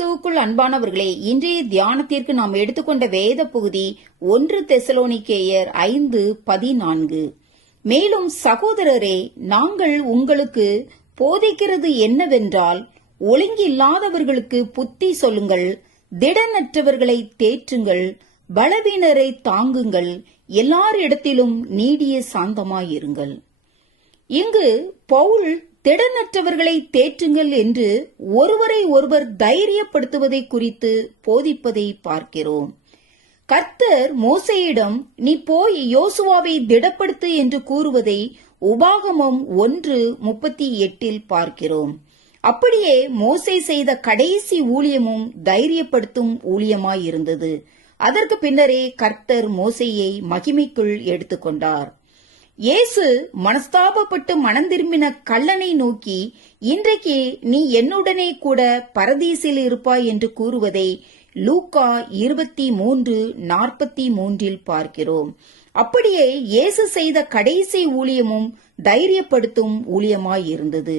கிறிஸ்துவுக்குள் அன்பானவர்களே, இன்றைய தியானத்திற்கு நாம் எடுத்துக்கொண்ட வேத பகுதி 1 தெசலோனிக்கேயர் 5:14. மேலும் சகோதரரே, நாங்கள் உங்களுக்கு போதிக்கிறது என்னவென்றால், ஒழுங்கில்லாதவர்களுக்கு புத்தி சொல்லுங்கள், திடனற்றவர்களை தேற்றுங்கள், பலவீனரை தாங்குங்கள், எல்லாரிடத்திலும் நீடிய சாந்தமாயிருங்கள். இங்கு பவுல் திடனற்றவர்களை தேற்றுங்கள் என்று ஒருவரை ஒருவர் தைரியப்படுத்துவதை குறித்து போதிப்பதை பார்க்கிறோம். கர்த்தர் மோசேயிடம் நீ போய் யோசுவாவை திடப்படுத்து என்று கூறுவதை உபாகமம் 1:38 பார்க்கிறோம். அப்படியே மோசே செய்த கடைசி ஊழியமும் தைரியப்படுத்தும் ஊழியமாயிருந்தது. அதற்கு பின்னரே கர்த்தர் மோசேயை மகிமைக்குள் எடுத்துக்கொண்டார். இயேசு மனஸ்தாபப்பட்டு மனம் திரும்பின கள்ளனை நோக்கி, இன்றைக்கு நீ என்னுடனே கூட பரதீசில் இருப்பாய் என்று கூறுவதை லூக்கா 23:43 பார்க்கிறோம். அப்படியே இயேசு செய்த கடைசி ஊழியமும் தைரியப்படுத்தும் ஊழியமாயிருந்தது.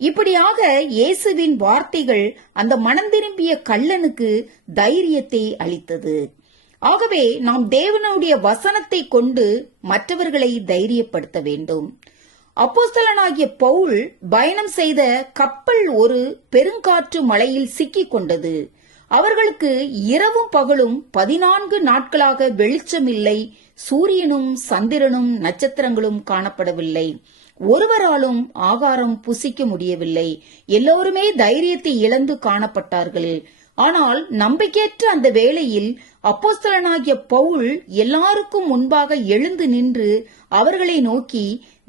இப்படியாக இயேசுவின் வார்த்தைகள் அந்த மனம் திரும்பிய கள்ளனுக்கு தைரியத்தை அளித்தது. ஆகவே நாம் தேவனுடைய வசனத்தை கொண்டு மற்றவர்களை தைரியப்படுத்த வேண்டும். அப்போஸ்தலனாகிய பவுல் பயணம் செய்த கப்பல் ஒரு பெருங்காற்று மழையில் சிக்கிக் கொண்டது. அவர்களுக்கு இரவும் பகலும் 14 நாட்களாக வெளிச்சமில்லை, சூரியனும் சந்திரனும் நட்சத்திரங்களும் காணப்படவில்லை. ஒருவராலும் ஆகாரம் புசிக்க முடியவில்லை. எல்லோருமே தைரியத்தை இழந்து காணப்பட்டார்கள். ஆனால் நம்பிக்கையற்ற அந்த வேளையில் அப்போஸ்தலனாகிய பவுல் எல்லாருக்கும் முன்பாக எழுந்து நின்று அவர்களை நோக்கி,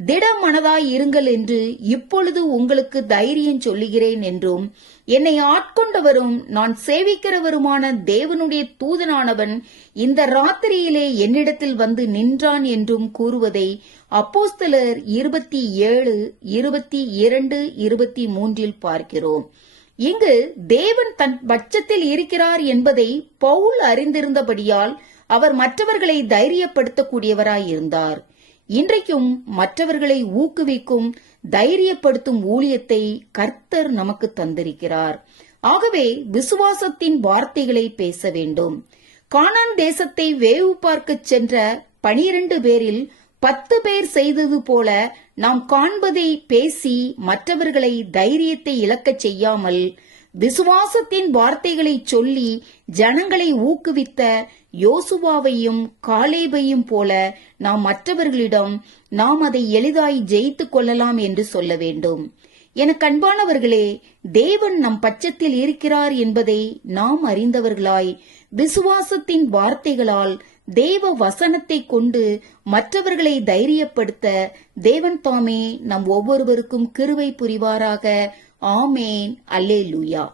திடமனதாய் இருங்கள் என்று இப்பொழுது உங்களுக்கு தைரியம் சொல்லுகிறேன் என்றும், என்னை ஆட்கொண்டவரும் நான் சேவிக்கிறவருமான தேவனுடைய தூதனானவன் இந்த ராத்திரியிலே என்னிடத்தில் வந்து நின்றான் என்றும் கூறுவதை அப்போஸ்தலர் 27:22-23 பார்க்கிறோம். இங்கு தேவன் தன் பட்சத்தில் இருக்கிறார் என்பதை பவுல் அறிந்திருந்தபடியால் அவர் மற்றவர்களை தைரியப்படுத்தக்கூடியவராயிருந்தார். இன்றைக்கும் மற்றவர்களை ஊக்குவிக்கும் தைரியப்படுத்தும் ஊழியத்தை கர்த்தர் நமக்கு தந்திருக்கிறார். ஆகவே விசுவாசத்தின் வார்த்தைகளை பேச வேண்டும். கானான் தேசத்தை வேவு பார்க்க சென்ற 12 பேரில் 10 பேர் செய்தது போல நாம் காண்பதை பேசி மற்றவர்களை தைரியத்தை இழக்கச் செய்யாமல், விசுவாசத்தின் வார்த்தைகளை சொல்லி ஜனங்களை ஊக்குவித்த யோசுவாவையும் காலேபையும் போல நாம் மற்றவர்களிடம் நாம் அதை எளிதாய் ஜெயித்துக் கொள்ளலாம் என்று சொல்ல வேண்டும். எனக்கு அன்பானவர்களே, தேவன் நம் பட்சத்தில் இருக்கிறார் என்பதை நாம் அறிந்தவர்களாய் விசுவாசத்தின் வார்த்தைகளால் தேவ வசனத்தை கொண்டு மற்றவர்களை தைரியப்படுத்த தேவன் தாமே நம் ஒவ்வொருவருக்கும் கிருபை புரிவாராக. ஆமேன். அல்லேலூயா.